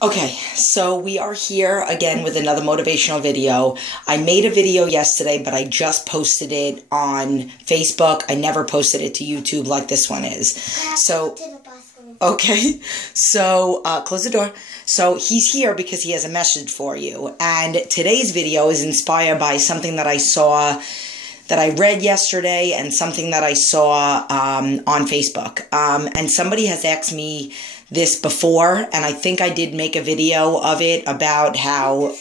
Okay, so we are here again with another motivational video. I made a video yesterday, but I just posted it on Facebook. I never posted it to YouTube like this one is. So, okay, so close the door. So he's here because he has a message for you. And today's video is inspired by something that I saw, that I read yesterday, and something that I saw on Facebook. And somebody has asked me this before, and I think I did make a video of it about how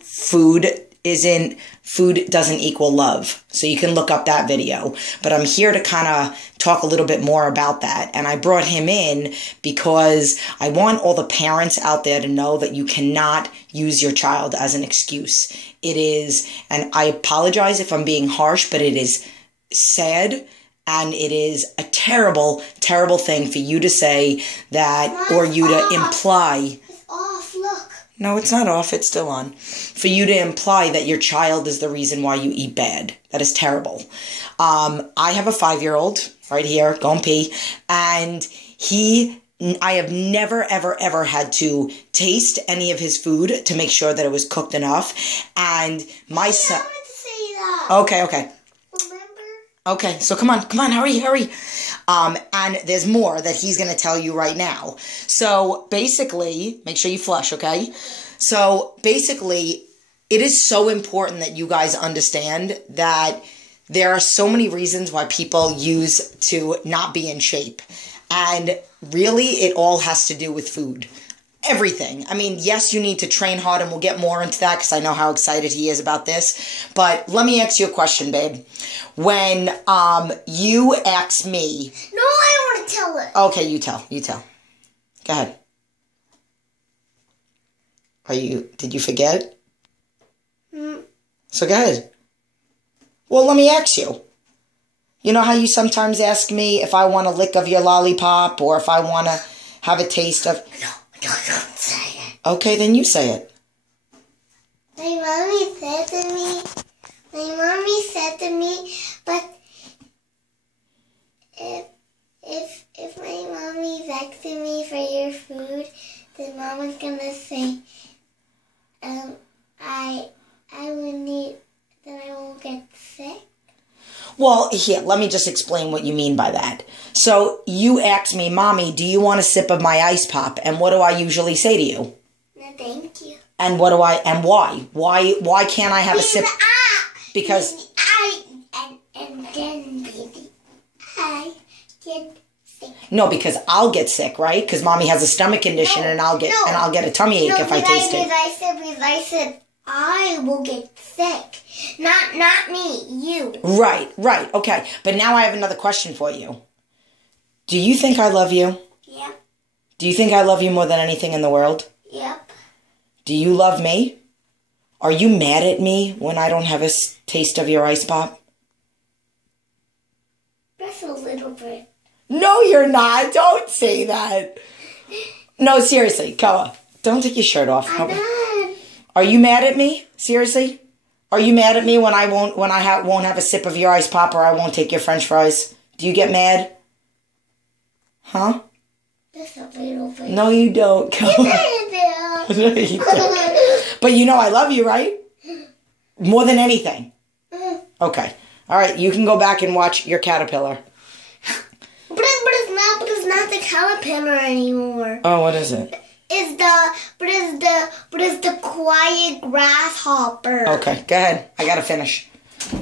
food doesn't equal love. So you can look up that video. But I'm here to kind of talk a little bit more about that. And I brought him in because I want all the parents out there to know that you cannot use your child as an excuse. It is, and I apologize if I'm being harsh, but it is sad. And it is a terrible, terrible thing for you to say that, or you to imply. It's off, look. No, it's not off. It's still on. For you to imply that your child is the reason why you eat bad. That is terrible. I have a 5-year-old right here, go and pee. And I have never, ever, ever had to taste any of his food to make sure that it was cooked enough. And my son... I wanted to say that. Okay. Remember? Okay, so come on, hurry. And there's more that he's going to tell you right now. So basically, make sure you flush, okay? So basically, it is so important that you guys understand that there are so many reasons why people use to not be in shape. And really, it all has to do with food. Everything. I mean, yes, you need to train hard, and we'll get more into that because I know how excited he is about this. But let me ask you a question, babe. When you ask me... No, I want to tell it. Okay, you tell. Go ahead. Did you forget? So go ahead. Well, let me ask you. You know how you sometimes ask me if I want a lick of your lollipop or if I want to have a taste of... No, don't say it. Okay, then you say it. My mommy said to me, but if my mommy's asking me for your food, then mama's gonna say, I won't get sick. Well, here, let me just explain what you mean by that. So, you ask me, Mommy, do you want a sip of my ice pop? And what do I usually say to you? No, thank you. And why? Why can't I have a sip? Because... And then, baby, I get sick. No, because I'll get sick, right? Because Mommy has a stomach condition, and I'll get a tummy ache if I taste it. I said I will get sick. Not me, you. Right, okay. But now I have another question for you. Do you think I love you? Yep. Do you think I love you more than anything in the world? Yep. Do you love me? Are you mad at me when I don't have a taste of your ice pop? Just a little bit. No, you're not. Don't say that. No, seriously, Koa, don't take your shirt off. I'm not. Are you mad at me? Seriously? Are you mad at me when I won't have a sip of your ice pop, or I won't take your French fries? Do you get mad? Huh? Just a little bit. No, you don't. Koa. No, you don't. But you know I love you, right? More than anything. Okay. All right, you can go back and watch your caterpillar. But it's not the caterpillar anymore. Oh, what is it? It's the quiet grasshopper. Okay, go ahead. I gotta finish.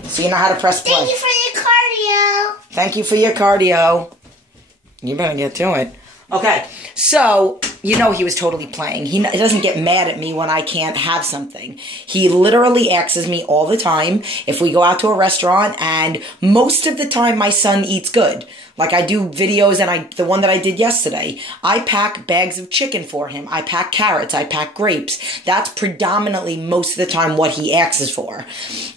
So you know how to press play. Thank you for your cardio. Thank you for your cardio. You better get to it. Okay, so, you know he was totally playing. He doesn't get mad at me when I can't have something. He literally asks me all the time if we go out to a restaurant, and most of the time my son eats good. Like I do videos, and the one that I did yesterday, I pack bags of chicken for him. I pack carrots. I pack grapes. That's predominantly most of the time what he asks for.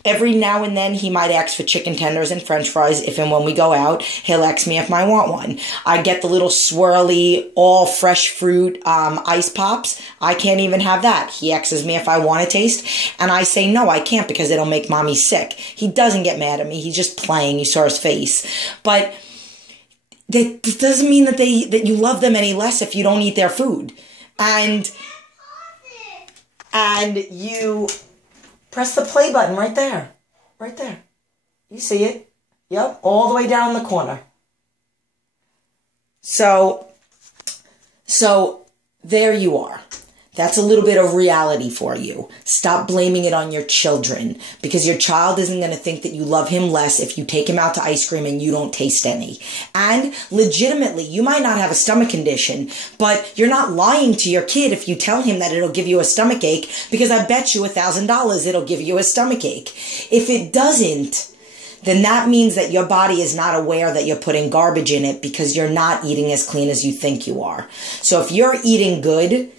Every now and then he might ask for chicken tenders and French fries. If and when we go out, he'll ask me if I want one. I get the little swirly, all fresh fruit ice pops. I can't even have that. He asks me if I want to taste, and I say no, I can't because it'll make mommy sick. He doesn't get mad at me. He's just playing. You saw his face. But that doesn't mean that you love them any less if you don't eat their food. And you press the play button right there. Right there. You see it? Yep, all the way down the corner. So there you are. That's a little bit of reality for you. Stop blaming it on your children, because your child isn't going to think that you love him less if you take him out to ice cream and you don't taste any. And legitimately, you might not have a stomach condition, but you're not lying to your kid if you tell him that it'll give you a stomach ache, because I bet you $1,000 it'll give you a stomach ache. If it doesn't, then that means that your body is not aware that you're putting garbage in it because you're not eating as clean as you think you are. So if you're eating good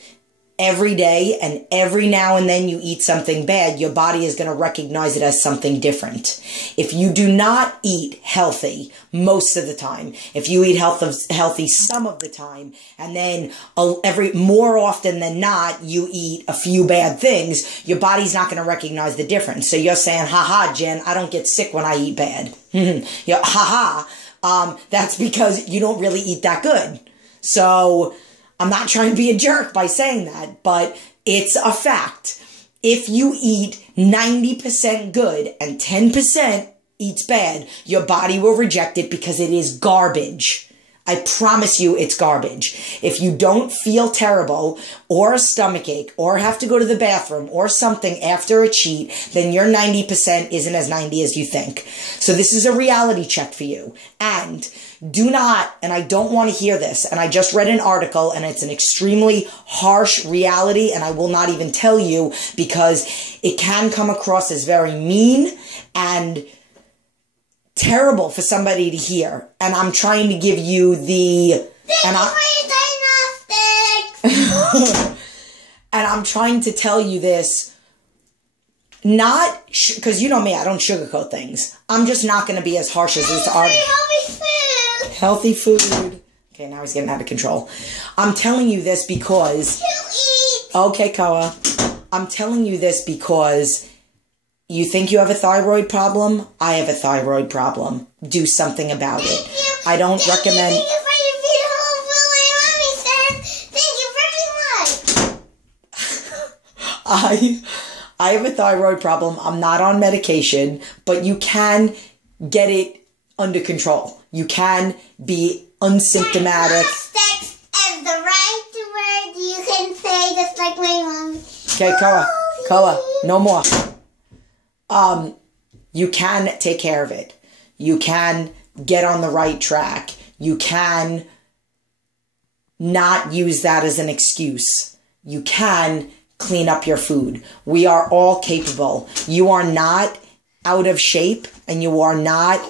every day and every now and then you eat something bad, your body is going to recognize it as something different. If you do not eat healthy most of the time, if you eat healthy some of the time, and then more often than not you eat a few bad things, your body's not going to recognize the difference. So you're saying, haha, Jen, I don't get sick when I eat bad. Haha, that's because you don't really eat that good. So I'm not trying to be a jerk by saying that, but it's a fact. If you eat 90% good and 10% eats bad, your body will reject it because it is garbage. I promise you it's garbage. If you don't feel terrible or a stomach ache or have to go to the bathroom or something after a cheat, then your 90% isn't as 90 as you think. So this is a reality check for you. And do not, and I don't want to hear this, and I just read an article and it's an extremely harsh reality, and I will not even tell you because it can come across as very mean and terrible for somebody to hear. And I'm trying to give you the... And I'm trying to tell you this, not... Because you know me, I don't sugarcoat things. I'm just not going to be as harsh as this article. Healthy food. Okay, now he's getting out of control. I'm telling you this because... Okay, Koa. I'm telling you this because you think you have a thyroid problem? I have a thyroid problem. Do something about it. I don't recommend... Thank you very much. I have a thyroid problem. I'm not on medication, but you can get it under control. You can be unsymptomatic. Sex is the right word you can say, just like my mom. Okay, Koa, no more. You can take care of it. You can get on the right track. You can not use that as an excuse. You can clean up your food. We are all capable. You are not out of shape, and you are not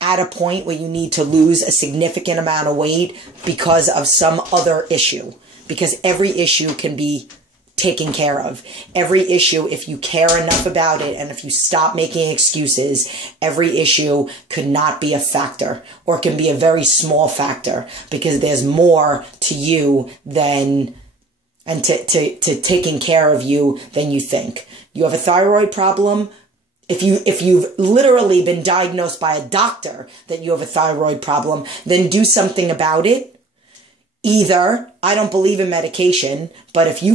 at a point where you need to lose a significant amount of weight because of some other issue. Because every issue can be taken care of. Every issue, if you care enough about it and if you stop making excuses, every issue could not be a factor, or it can be a very small factor, because there's more to you than, and to taking care of you than you think. You have a thyroid problem. If you've literally been diagnosed by a doctor that you have a thyroid problem, then do something about it. Either, I don't believe in medication, but if you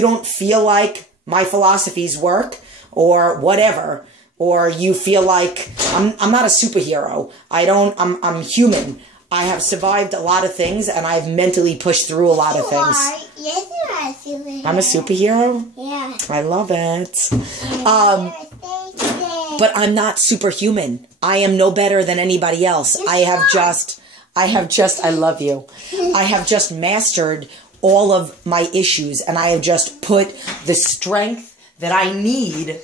don't feel like my philosophies work or whatever, or you feel like I'm not a superhero. I'm human. I have survived a lot of things, and I've mentally pushed through a lot of things. Yes, you are a superhero. I'm a superhero? Yeah. I love it. But I'm not superhuman. I am no better than anybody else. I have just, I love you. I have just mastered all of my issues, and I have just put the strength that I need,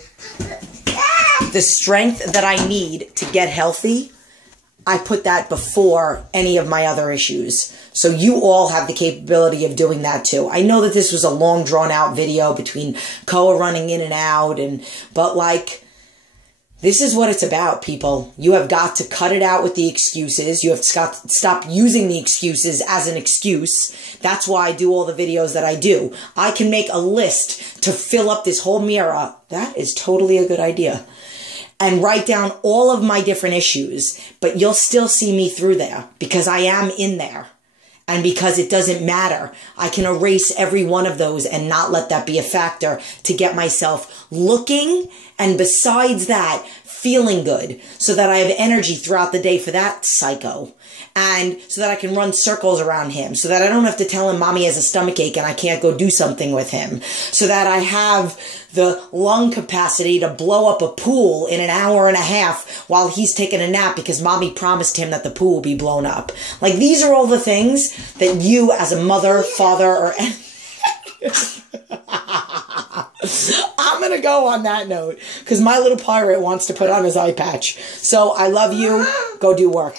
to get healthy, I put that before any of my other issues. So you all have the capability of doing that too. I know that this was a long drawn out video between Koa running in and out, but like, this is what it's about, people. You have got to cut it out with the excuses. You have got to stop using the excuses as an excuse. That's why I do all the videos that I do. I can make a list to fill up this whole mirror. That is totally a good idea. And write down all of my different issues, but you'll still see me through there because I am in there. And because it doesn't matter, I can erase every one of those and not let that be a factor to get myself looking, and besides that, feeling good, so that I have energy throughout the day for that psycho, and so that I can run circles around him, so that I don't have to tell him mommy has a stomach ache and I can't go do something with him, so that I have the lung capacity to blow up a pool in an hour and a half while he's taking a nap because mommy promised him that the pool will be blown up. Like, these are all the things that you as a mother, father, or I'm going to go on that note because my little pirate wants to put on his eye patch. So I love you. Go do work.